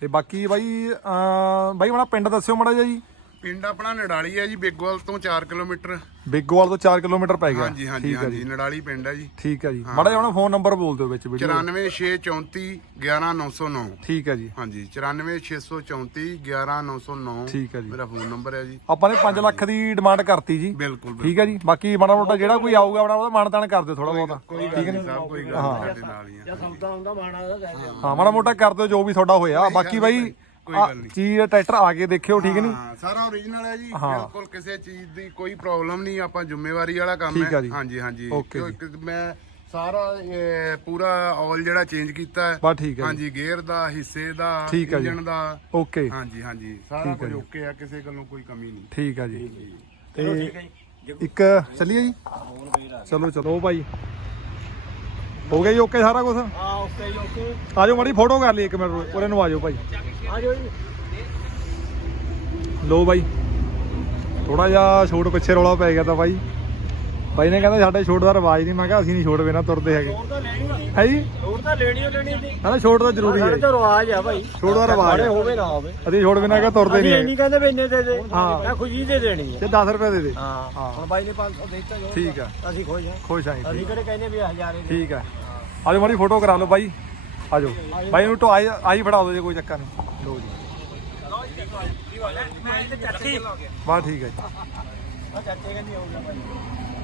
ਤੇ ਬਾਕੀ ਬਾਈ ਅਮ ਬਾਈ ਆਪਣਾ ਪਿੰਡ ਦੱਸਿਓ ਮਾੜਾ ਜਿਹਾ ਜੀ। ਪਿੰਡ ਆਪਣਾ ਨਡਾਲੀ ਹੈ ਜੀ ਬਿੱਗਵਾਲ ਤੋਂ 4 ਕਿਲੋਮੀਟਰ। ਬਿੱਗੋਵਾਲ ਤੋਂ 4 ਕਿਲੋਮੀਟਰ ਪੈ ਗਿਆ। ਹਾਂਜੀ ਹਾਂਜੀ ਠੀਕ ਹੈ ਹਾਂਜੀ ਜੀ। ਨਡਾਲੀ ਪਿੰਡ ਹੈ ਜੀ। ਠੀਕ ਹੈ ਜੀ। ਮਾੜਾ ਜਿਹਾ ਆਪਣਾ ਫੋਨ ਨੰਬਰ ਬੋਲ ਦਿਓ ਵਿੱਚ ਵੀਡੀਓ 94634 11909 ਠੀਕ ਹੈ ਜੀ। ਹਾਂਜੀ 94634 11909 ਠੀਕ ਹੈ ਜੀ। ਮੇਰਾ ਫੋਨ ਨੰਬਰ ਹੈ ਜੀ। ਆਪਾਂ ਨੇ 5 ਲੱਖ ਦੀ ਡਿਮਾਂਡ ਕਰਤੀ ਜੀ। ਬਿਲਕੁਲ ਬਿਲਕੁਲ। ਠੀਕ ਹੈ ਜੀ। ਬਾਕੀ ਮਾੜਾ ਮੋਟਾ ਜਿਹੜਾ ਕੋਈ ਆਊਗਾ ਆਪਣਾ ਉਹਦਾ ਮਾਨਤਾਨ ਕਰ ਦਿਓ ਥੋੜਾ ਬਹੁਤਾ। ਕੋਈ ਗੱਲ ਨਹੀਂ ਸਾਹਿਬ ਕੋਈ ਗੱਲ ਨਹੀਂ ਸਾਡੇ ਨਾਲ ਹੀ ਆ। ਸੌਦਾ ਹੁੰਦਾ ਮਾਣਾ ਦਾ ਕਹਿ ਦਿਓ। ਹਾਂ ਮਾੜਾ ਮੋਟਾ ਕਰ ਦਿਓ ਜੋ ਵੀ ਤੁਹਾਡਾ ਹੋਇਆ। ਬਾਕੀ ਬਾਈ ਕੋਈ ਗੱਲ ਨਹੀਂ। ਚੀਜ਼ ਟਰੈਕਟਰ ਆ ਕੇ ਦੇਖਿਓ ਠੀਕ ਨਹੀਂ ਹਾਂ ਸਾਰਾ ਓਰੀਜਨਲ ਹੈ ਜੀ। ਬਿਲਕੁਲ ਕਿਸੇ ਚੀਜ਼ ਦੀ ਕੋਈ ਪ੍ਰੋਬਲਮ ਨਹੀਂ ਆਪਾਂ ਜ਼ਿੰਮੇਵਾਰੀ ਵਾਲਾ ਕੰਮ ਠੀਕ ਆ ਹੈ। ਹਾਂਜੀ ਹਾਂਜੀ। ਕਿਉਂਕਿ ਮੈਂ ਸਾਰਾ ਇਹ, ਪੂਰਾ ਆਇਲ ਜਿਹੜਾ ਚੇਂਜ ਕੀਤਾ ਹੈ। ਬਸ ਠੀਕ ਹੈ ਜੀ। ਹਾਂਜੀ ਗੇਅਰ ਦਾ ਹਿੱਸੇ ਦਾ ਠੀਕ ਆ ਜੀ। ਇੰਜਨ ਦਾ। ਓਕੇ। ਹਾਂਜੀ ਹਾਂਜੀ। ਸਾਰਾ ਕੁਝ ਓਕੇ ਆ ਕਿਸੇ ਗੱਲੋਂ ਕੋਈ ਕਮੀ ਨਹੀਂ। ਠੀਕ ਆ ਜੀ। ਤੇ ਇੱਕ ਚੱਲੀਏ ਜੀ। ਚਲੋ ਚਲੋ ਭਾਈ ਹੋ ਗਿਆ ਜੀ ਓਕੇ ਸਾਰਾ ਕੁਝ ਹਾਂ ਓਕੇ ਜੀ ਓਕੇ ਆਜੋ ਮਾੜੀ ਫੋਟੋ ਕਰ ਲਈ ਇੱਕ ਮਿੰਟ ਉਰੇ ਨੂੰ ਆਜੋ ਭਾਈ। ਆ ਜਾਓ ਜੀ। ਲੋ ਬਾਈ ਥੋੜਾ ਜਿਹਾ ਛੋਟ ਪਿੱਛੇ ਰੌਲਾ ਪੈ ਗਿਆ ਤਾਂ ਬਾਈ ਬਾਈ ਨੇ ਕਹਿੰਦਾ ਸਾਡੇ ਛੋਟ ਦਾ ਰਿਵਾਜ ਨਹੀਂ ਮੈਂ ਕਿਹਾ ਅਸੀਂ ਨਹੀਂ ਛੋਟ ਬਿਨਾ ਤੁਰਦੇ ਹੈਗੇ। ਹੋਰ ਤਾਂ ਲੈਣੀ ਹੈ ਜੀ? ਤਾਂ ਲੈਣੀ ਓ ਲੈਣੀ ਸੀ ਕਹਿੰਦਾ ਛੋਟ ਤਾਂ ਜ਼ਰੂਰੀ ਹੈ। ਤਾਂ ਰਿਵਾਜ ਆ ਭਾਈ। ਛੋਟ ਦਾ ਰਿਵਾਜ ਹੈ ਹੋਵੇ ਨਾ ਹੋਵੇ। ਅਸੀਂ ਛੋਟ ਬਿਨਾ ਕਿ ਤੁਰਦੇ ਨਹੀਂ ਹੈਗੇ? ਨਹੀਂ ਕਹਿੰਦੇ ਵੀ ਇੰਨੇ ਦੇ ਦੇ। ਹਾਂ। ਮੈਂ ਖੁਸ਼ੀ ਦੇ ਦੇਣੀ ਹੈ ਤੇ 10 ਰੁਪਏ ਦੇ ਦੇ। ਹਾਂ। ਹਾਂ। ਹੁਣ ਬਾਈ ਨੇ 500 ਦੇ ਦਿੱਤਾ ਜੋ। ਠੀਕ ਆ। ਅਸੀਂ ਖੁਸ਼ ਹਾਂ ਖੁਸ਼ ਆਂ ਅਸੀਂ ਕਿਹੜੇ ਕਹਿੰਦੇ ਵੀ ਹਜ਼ਾਰੇ ਦੇ ਠੀਕ ਹੈ ਆਜੋ ਮਾੜੀ ਫੋਟੋ ਕਰਾ ਲਓ ਬਾਈ। ਆਜੋ। ਬਾਈ ਨੂੰ ਟੋ ਆਈ ਫੜਾ ਦਿਓ ਜੇ ਕੋਈ ਚੱਕਰ ਨਹੀਂ। ਲੋ ਜੀ। ਬਾ ਠੀਕ ਹੈ ਆ ਚਾਚੇ ਕਹਿੰਦੀ ਭਾਈ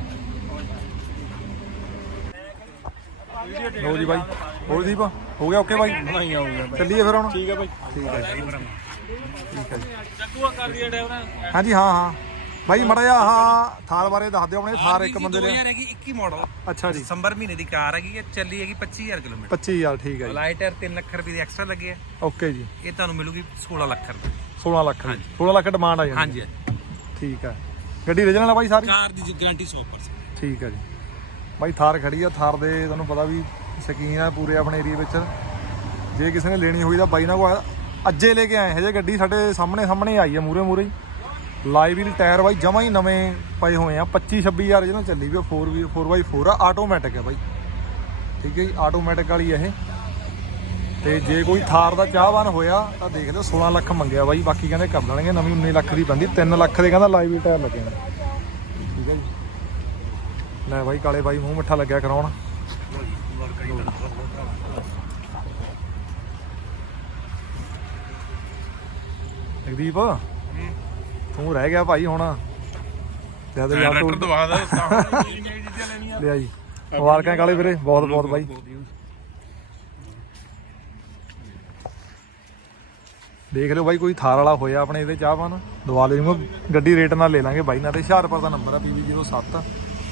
ਲੋ ਜੀ ਬਾਈ। ਹੋਰ ਦੀਪ ਹੋ ਗਿਆ ਓਕੇ ਬਾਈ? ਨਹੀਂ ਆਊਗਾ ਚੱਲੀਏ ਫਿਰ ਹੁਣ? ਠੀਕ ਹੈ ਬਾਈ। ਠੀਕ ਹੈ ਠੀਕ ਹੈ ਚੱਕੂਆ ਕਰ ਦਈਏ ਡਰਾਈਵਰ ਹਾਂਜੀ ਹਾਂ ਹਾਂ। ਬਾਈ ਮੜਾ ਜਾ ਆਹ ਥਾਰ ਬਾਰੇ ਦੱਸ ਦਿਓ ਆਪਣੇ ਥਾਰ ਇੱਕ ਬੰਦੇ ਦੇ 2000 ਹੈਗੀ 21 ਮਾਡਲ ਅੱਛਾ ਜੀ। ਦਸੰਬਰ ਮਹੀਨੇ ਦੀ ਕਾਰ ਹੈਗੀ ਹੈ ਚੱਲੀ ਹੈਗੀ 25000 ਕਿਲੋਮੀਟਰ। 25000 ਠੀਕ ਹੈ ਜੀ। ਲਾਈਟ ਟਾਇਰ 3 ਲੱਖ ਰੁਪਏ ਦੀ ਐਕਸਟਰਾ ਲੱਗੇ ਹੈ। ਓਕੇ ਜੀ। ਇਹ ਤੁਹਾਨੂੰ ਮਿਲੂਗੀ 16 ਲੱਖ ਰੁਪਏ। 16 ਲੱਖ ਦੀ 16 ਲੱਖ ਡਿਮਾਂਡ ਆ ਜਾਂਦੀ ਹਾਂਜੀ। ਠੀਕ ਹੈ ਗੱਡੀ ਰੀਜਨਲ ਆ ਬਾਈ ਸਾਰੀ? ਕਾਰ ਦੀ ਗਾਰੰਟੀ 100% ਠੀਕ ਹੈ ਜੀ। ਬਾਈ ਥਾਰ ਖੜੀ ਆ, ਥਾਰ ਦੇ ਤੁਹਾਨੂੰ ਪਤਾ ਵੀ ਸ਼ਕੀਨ ਆ ਪੂਰੇ ਆਪਣੇ ਏਰੀਆ ਵਿੱਚ। ਜੇ ਕਿਸੇ ਨੇ ਲੈਣੀ ਹੋਈ ਤਾਂ ਬਾਈ ਨਾਲ ਕੋਲ ਅੱਜੇ ਲੈ ਕੇ ਆਏ ਹਜੇ ਗੱਡੀ ਸਾਡੇ ਸਾਹਮਣੇ ਸਾਹਮਣੇ ਆਈ ਆ ਮੂਰੇ ਮੂਰੇ ਲਾਈਵ ਵੀ ਟਾਇਰ ਬਾਈ, ਜਮਾ ਹੀ ਨਵੇਂ ਪਏ ਹੋਏ ਆ। 25 26000 ਜਿਹਨਾਂ ਚੱਲੀ ਵੀ 4 ਵੀ 4x4 ਆ ਆਟੋਮੈਟਿਕ ਹੈ ਬਾਈ। ਠੀਕ ਹੈ ਜੀ ਆਟੋਮੈਟਿਕ ਵਾਲੀ ਇਹ। ਤੇ ਜੇ ਕੋਈ ਥਾਰ ਦਾ ਚਾਹਵਾਨ ਹੋਇਆ ਤਾਂ ਦੇਖ ਲਿਓ 16 ਲੱਖ ਮੰਗਿਆ ਬਾਈ। ਬਾਕੀ ਕਹਿੰਦੇ ਕਰ ਦੇਣਗੇ, ਨਵੀਂ 19 ਲੱਖ ਦੀ ਬੰਦੀ 3 ਲੱਖ ਦੇ ਕਹਿੰਦਾ ਲਾਈਵ ਟਾਇਰ ਲੱਗੇ ਨੇ। ਠੀਕ ਹੈ ਜੀ। ਲੈ ਬਾਈ ਕਾਲੇ ਬਾਈ ਮੂੰਹ ਮਿੱਠਾ ਲੱਗਿਆ ਕਰਾਉਣ। ਜਗਦੀਪ ਤੂੰ ਰਹਿ ਗਿਆ ਭਾਈ ਹੁਣ। ਜਦ ਯਾਰ ਤੂੰ ਦਵਾ ਦੇ ਲਿਆ ਜੀ ਮੁਬਾਰਕਾਂ ਕਾਲੇ ਵੀਰੇ? ਬਹੁਤ ਬਹੁਤ ਬਾਈ। ਦੇਖ ਲਿਓ ਬਾਈ ਕੋਈ ਥਾਰ ਵਾਲਾ ਹੋਇਆ ਆਪਣੇ ਇਹਦੇ ਚਾਹਵਾਨ। ਦਵਾ ਲਿਓ ਗੱਡੀ ਰੇਟ ਨਾਲ ਲੈ ਲਾਂਗੇ ਬਾਈ ਨਾਲ ਤੇ ਹੁਸ਼ਿਆਰਪੁਰ ਦਾ ਨੰਬਰ ਆ PB07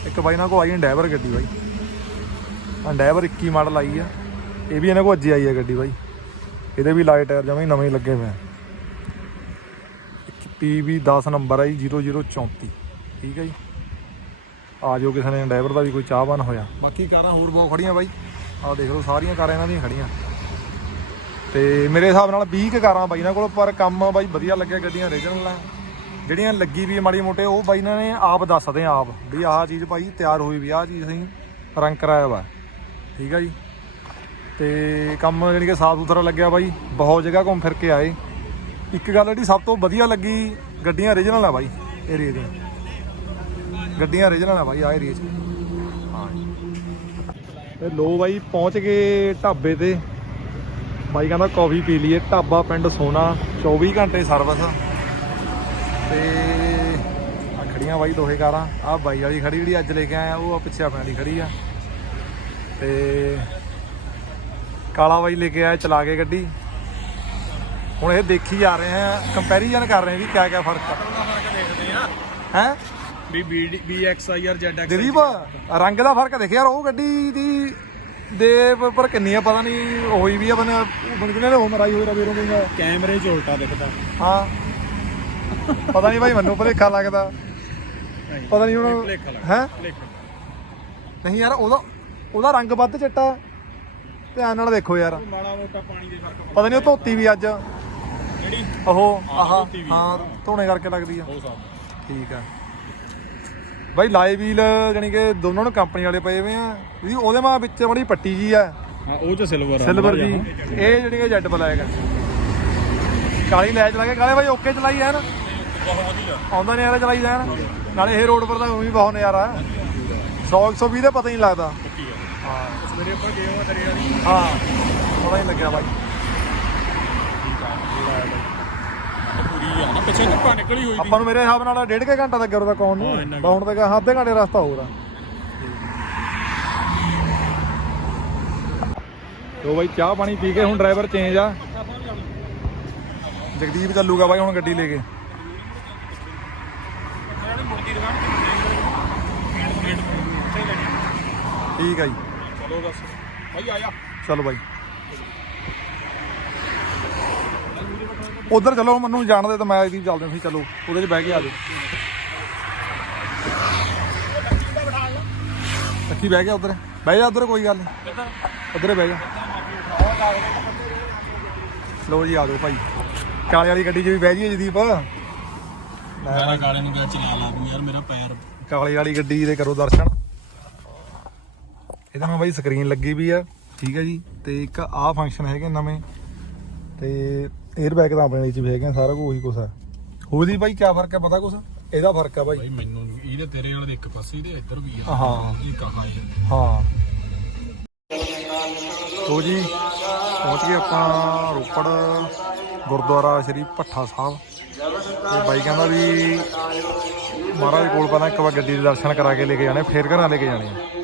ਇੱਕ ਬਾਈ ਨਾਲ ਕੋ ਆਈ ਡਰਾਈਵਰ ਗੱਡੀ ਬਾਈ। ਆ ਡਰਾਈਵਰ 21 ਮਾਡਲ ਆਈ ਆ। ਇਹ ਵੀ ਇਹਨਾਂ ਕੋ ਅੱਜ ਆਈ ਆ ਗੱਡੀ ਬਾਈ। ਇਹਦੇ ਵੀ ਲਾਈਟ ਟਾਇਰ ਜਮਾਂ ਨਵੇਂ ਲੱਗੇ ਹੋਏ ਆ। PB10 ਨੰਬਰ ਆ ਜੀ 0034 ਠੀਕ ਹੈ ਜੀ। ਆ ਜਾਓ ਕਿਸੇ ਨੇ ਡਰਾਈਵਰ ਦਾ ਵੀ ਕੋਈ ਚਾਹਵਾਨ ਹੋਇਆ। ਬਾਕੀ ਕਾਰਾਂ ਹੋਰ ਬਹੁਤ ਖੜੀਆਂ ਬਾਈ। ਆਹ ਦੇਖ ਲਓ, ਸਾਰੀਆਂ ਕਾਰਾਂ ਇਹਨਾਂ ਦੀਆਂ ਖੜੀਆਂ। ਤੇ ਮੇਰੇ ਹਿਸਾਬ ਨਾਲ 20 ਕੁ ਕਾਰਾਂ ਬਾਈ ਇਹਨਾਂ ਕੋਲ, ਪਰ ਕੰਮ ਬਾਈ ਵਧੀਆ ਲੱਗਿਆ ਗੱਡੀਆਂ ਰੀਜਨਲ ਆ। ਜਿਹੜੀਆਂ ਲੱਗੀ ਵੀ ਮਾੜੀ ਮੋਟੇ, ਉਹ ਬਾਈ ਇਹਨਾਂ ਨੇ ਆਪ ਦੱਸਦੇ ਆ ਆਪ ਵੀ ਆਹ ਚੀਜ਼ ਭਾਈ ਤਿਆਰ ਹੋਈ ਵੀ, ਆਹ ਚੀਜ਼ ਅਸੀਂ ਰੰਗ ਕਰਾਇਆ ਵਾ। ਠੀਕ ਆ ਜੀ? ਤੇ ਕੰਮ ਜਾਣੀ ਕਿ ਸਾਫ਼ ਸੁਥਰਾ ਲੱਗਿਆ ਬਾਈ, ਬਹੁਤ ਜਗ੍ਹਾ ਘੁੰਮ ਫਿਰ ਕੇ ਆਏ। ਇੱਕ ਗੱਲ ਜਿਹੜੀ ਸਭ ਤੋਂ ਵਧੀਆ ਲੱਗੀ ਗੱਡੀਆਂ ਰੀਜਨਲ ਆ ਬਾਈ ਏਰੀਏ ਦੀਆਂ ਗੱਡੀਆਂ ਰੀਜਨਲ ਆ ਬਾਈ ਆ ਏਰੀਏ 'ਚ ਹਾਂ ਤੇ ਲੋ ਬਾਈ, ਪਹੁੰਚ ਗਏ ਢਾਬੇ ਤੇ। ਬਾਈ ਕਹਿੰਦਾ ਕਾਫੀ ਪੀ ਲਈਏ, ਢਾਬਾ ਪਿੰਡ ਸੋਨਾ 24 ਘੰਟੇ ਸਰਵਿਸ ਤੇ ਆ ਖੜੀਆਂ ਬਾਈ ਦੋਹੇ ਕਾਰਾਂ। ਆ ਬਾਈ ਵਾਲੀ ਖੜੀ ਜਿਹੜੀ ਅੱਜ ਲੈ ਕੇ ਆਇਆ ਉਹ ਆ ਪਿੱਛੇ ਆਪਣੇ ਵਾਲੀ ਖੜੀ ਆ। ਤੇ ਕਾਲਾ ਬਾਈ ਲੈ ਕੇ ਆਇਆ ਚਲਾ ਕੇ ਗੱਡੀ। ਹੁਣ ਇਹ ਦੇਖੀ ਜਾ ਰਹੇ ਆ ਕੰਪੈਰੀਜ਼ਨ ਕਰ ਰਹੇ ਆ ਵੀ ਕਿਆ ਕਿਆ ਫ਼ਰਕ ਆ। ਦੇਖਦੇ ਆ। ਹੈ? ਵੀ BXIR ZX ਦਿਲੀਪ ਰੰਗ ਦਾ ਫ਼ਰਕ ਦੇਖਿਆ ਯਾਰ ਉਹ ਗੱਡੀ ਦੀ ਦੇ ਪਰ ਕਿੰਨੀ ਆ ਪਤਾ ਨਹੀਂ ਹੋਈ ਵੀ ਆ ਬਨ ਬਣ ਕਿਨੇ ਉਹ ਮਰਾਈ ਹੋਈ ਰਵੇਰੋਂ ਗਈਆਂ ਕੈਮਰੇ 'ਚ ਉਲਟਾ ਦਿਖਦਾ। ਹਾਂ। ਪਤਾ ਨਹੀਂ ਭਾਈ ਮੈਨੂੰ ਭਲੇਖਾ ਲੱਗਦਾ। ਪਤਾ ਨਹੀਂ ਹੁਣ। ਹੈ? ਨਹੀਂ ਯਾਰ ਉਹਦਾ ਉਹਦਾ ਰੰਗ ਵੱਧ ਚਿੱਟਾ। ਧਿਆਨ ਨਾਲ ਦੇਖੋ ਯਾਰ। ਮਾੜਾ ਮੋਟਾ ਪਾਣੀ ਦੇ ਫ਼ਰਕ ਪਤਾ ਨਹੀਂ ਉਹ ਧੋਤੀ ਵੀ ਅੱਜ। ਜਿਹੜੀ? ਉਹ ਆਹ ਧੋਤੀ ਵੀ। ਹਾਂ ਧੋਣੇ ਕਰਕੇ ਲੱਗਦੀ ਆ। ਹੋ ਸਕਦਾ। ਠੀਕ ਆ। ਬਾਈ ਲਾਈਵ ਵੀਲ ਜਾਨੀ ਕਿ ਦੋਨੋਂ ਨੂੰ ਕੰਪਨੀ ਵਾਲੇ ਪਏ ਹੋਏ ਆ। ਵੀ ਉਹਦੇ ਮਾ ਵਿੱਚ ਬੜੀ ਪੱਟੀ ਜੀ ਆ। ਹਾਂ ਉਹ 'ਚ ਸਿਲਵਰ ਸਿਲਵਰ ਜੀ ਇਹ ਜਿਹੜੀ ਕਿ ਜੈਟ ਬਲੈਕ ਆ। ਕਾਲੀ ਲੈ ਚਲਾ ਕੇ ਕਾਲੇ ਬਾਈ ਓਕੇ ਚਲਾਈ ਐ ਨਾ ਬਹੁਤ ਵਧੀਆ। ਆਉਂਦਾ ਨਜ਼ਾਰਾ ਚਲਾਈ ਜਾਣ ਨਾਲੇ ਇਹ ਰੋਡ ਪਰ ਤਾਂ ਵੀ ਬਹੁਤ ਨਜ਼ਾਰਾ 100 120 ਦਾ ਪਤਾ ਹੀ ਨਹੀਂ ਲੱਗਦਾ। ਪੱਕੀ ਆ ਹਾਂ। ਸਵੇਰੇ ਆਪਾਂ ਗਏ ਹਾਂ ਦਰਿਆ ਵਾਲੀ ਹਾਂ। ਪਤਾ ਹੀ ਲੱਗਿਆ ਬਾਈ। ਤਾਂ ਪੂਰੀ ਆ ਨਾ ਪਿੱਛੇ ਧੁੱਪਾਂ ਨਿਕਲੀ ਹੋਈ ਆਪਾਂ ਨੂੰ ਮੇਰੇ ਹਿਸਾਬ ਨਾਲ ਡੇਢ ਕੁ ਘੰਟਾ ਲੱਗਿਆ ਉਹਦਾ ਕੌਣ ਹਾਂ, ਨੂੰ। ਇੰਨਾ ਬਾ ਹੁਣ ਤੱਕ ਅੱਧੇ ਘੰਟੇ ਰਸਤਾ ਲੋ ਬਾਈ ਚਾਹ ਪਾਣੀ ਪੀ ਕੇ ਹੁਣ ਡਰਾਈਵਰ ਚੇਂਜ ਆ। ਜਗਦੀਪ ਚੱਲੂਗਾ ਬਾਈ ਹੁਣ ਗੱਡੀ ਲੈ ਕੇ। ਠੀਕ ਆ ਜੀ। ਚਲੋ ਦੱਸ ਭਾਈ ਆਇਆ ਚਲੋ ਬਾਈ। ਉਧਰ ਚਲੋ ਮੈਨੂੰ ਜਾਣਦੇ ਤਾਂ ਮੈਂ ਇਹਦੀ ਚੱਲਦੇ ਸੀ ਚਲੋ। ਉਹਦੇ 'ਚ ਬਹਿ ਕੇ ਆ ਜਾਓ। ਸੱਚੀ ਬਹਿ ਗਿਆ ਉਧਰ। ਬਹਿ ਜਾ ਉਧਰ ਕੋਈ ਗੱਲ ਨਹੀਂ ਉਧਰ ਬਹਿ ਜਾ। ਲੋ ਜੀ ਆ ਜਾਓ ਭਾਈ। ਕਾਲੇ ਵਾਲੀ ਗੱਡੀ 'ਚ ਵੀ ਬਹਿ ਜਾਈਏ ਜਦੀਪ। ਮੈਂ ਗਾਲੇ ਨੂੰ ਗਿਆ ਚਲਾ ਲਾ ਦੂੰ ਯਾਰ ਮੇਰਾ ਪੈਰ। ਕਾਲੇ ਵਾਲੀ ਗੱਡੀ ਦੇ ਕਰੋ ਦਰਸ਼ਨ। ਮੈਂ ਬਾਈ ਸਕਰੀਨ ਲੱਗੀ ਵੀ ਆ ਠੀਕ ਹੈ ਜੀ ਤੇ ਇੱਕ ਆਹ ਫੰਕਸ਼ਨ ਹੈਗੇ ਨਵੇਂ ਤੇ 에ਅਰ ਬੈਗ ਤਾਂ ਆਪਣੇ ਵਿੱਚ ਵੀ ਹੈਗੇ ਆ, ਸਾਰਾ ਕੁਝ ਉਹੀ ਕੁਛ ਹੈ ਉਹਦੀ ਬਾਈ ਕੀ ਫ਼ਰਕ ਹੈ ਪਤਾ ਕੁਛ? ਇਹਦਾ ਫ਼ਰਕ ਹੈ ਬਾਈ। ਭਾਈ ਮੈਨੂੰ ਇਹਦੇ ਤੇਰੇ ਵਾਲੇ ਦੇ ਇੱਕ ਪਾਸੇ ਇਹਦੇ ਇੱਧਰ ਵੀ ਆ। ਹਾਂ। ਇਹ ਕਹਾ ਹੈ ਹਾਂ। ਲੋ ਜੀ ਪਹੁੰਚ ਗਏ ਆਪਾਂ ਰੋਪੜ ਗੁਰਦੁਆਰਾ ਸ਼੍ਰੀ ਭੱਠਾ ਸਾਹਿਬ। ਤੇ ਬਾਈ ਕਹਿੰਦਾ ਵੀ ਮਹਾਰਾਜ ਕੋਲ ਪਹਿਲਾਂ ਇੱਕ ਵਾਰ ਗੱਡੀ ਦੇ ਦਰਸ਼ਨ ਕਰਾ ਕੇ ਲੈ ਕੇ ਜਾਣੇ ਫੇਰ ਘਰਾਂ ਲੈ ਕੇ ਜਾਣੇ ਆ।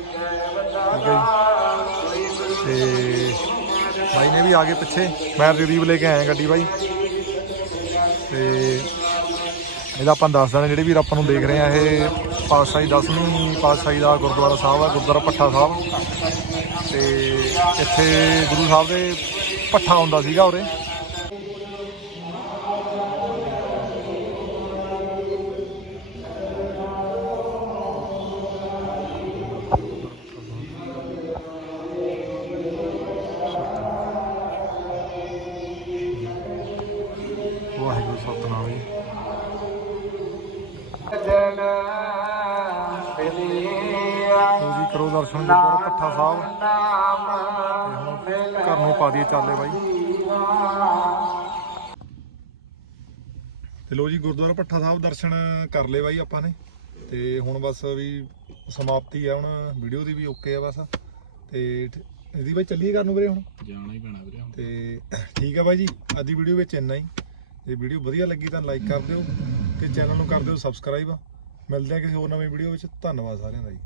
ਬਾਈ ਨੇ ਵੀ ਆ ਗਏ ਪਿੱਛੇ। ਮੈਂ ਰਿਵੀਵ ਲੈ ਕੇ ਆਇਆ ਗੱਡੀ ਬਾਈ। ਤੇ ਇਹਦਾ ਆਪਾਂ ਦੱਸ ਦੇਣਾ ਜਿਹੜੇ ਵੀਰ ਆਪਾਂ ਨੂੰ ਦੇਖ ਰਹੇ ਆ, ਇਹ ਪਾਤਸ਼ਾਹੀ 10ਵੀਂ ਪਾਤਸ਼ਾਹੀ ਦਾ ਗੁਰਦੁਆਰਾ ਸਾਹਿਬ ਆ, ਗੁਰਦੁਆਰਾ ਭੱਠਾ ਸਾਹਿਬ। ਤੇ ਇੱਥੇ ਗੁਰੂ ਸਾਹਿਬ ਦੇ ਭੱਠਾ ਹੁੰਦਾ ਸੀਗਾ ਉਰੇ। ਭੱਠਾ ਸਾਹਿਬ। ਤੇ ਹੁਣ ਘਰ ਨੂੰ ਪਾ ਦਈਏ ਚਾਲੇ ਬਾਈ। ਤੇ ਲੋ ਜੀ ਗੁਰਦੁਆਰਾ ਭੱਠਾ ਸਾਹਿਬ ਦਰਸ਼ਨ ਕਰ ਲਏ ਬਾਈ ਆਪਾਂ ਨੇ। ਤੇ ਹੁਣ ਬਸ ਵੀ ਸਮਾਪਤੀ ਆ ਹੁਣ ਵੀਡੀਓ ਦੀ ਵੀ ਓਕੇ ਆ ਬਸ। ਤੇ ਇਹਦੀ ਬਾਈ ਚੱਲੀਏ ਘਰ ਨੂੰ ਵੀਰੇ ਹੁਣ? ਜਾਣਾ ਹੀ ਪੈਣਾ ਵੀਰੇ ਹੁਣ। ਤੇ ਠੀਕ ਆ ਬਾਈ ਜੀ ਅੱਜ ਦੀ ਵੀਡੀਓ ਵਿੱਚ ਇੰਨਾ ਹੀ। ਜੇ ਵੀਡੀਓ ਵਧੀਆ ਲੱਗੀ ਤਾਂ ਲਾਈਕ ਕਰ ਦਿਓ ਤੇ ਚੈਨਲ ਨੂੰ ਕਰ ਦਿਓ ਸਬਸਕ੍ਰਾਈਬ ਮਿਲਦੇ ਆ ਕਿਸੇ ਹੋਰ ਨਵੀਂ ਵੀਡੀਓ ਵਿੱਚ। ਧੰਨਵਾਦ ਸਾਰਿਆਂ ਦਾ ਜੀ।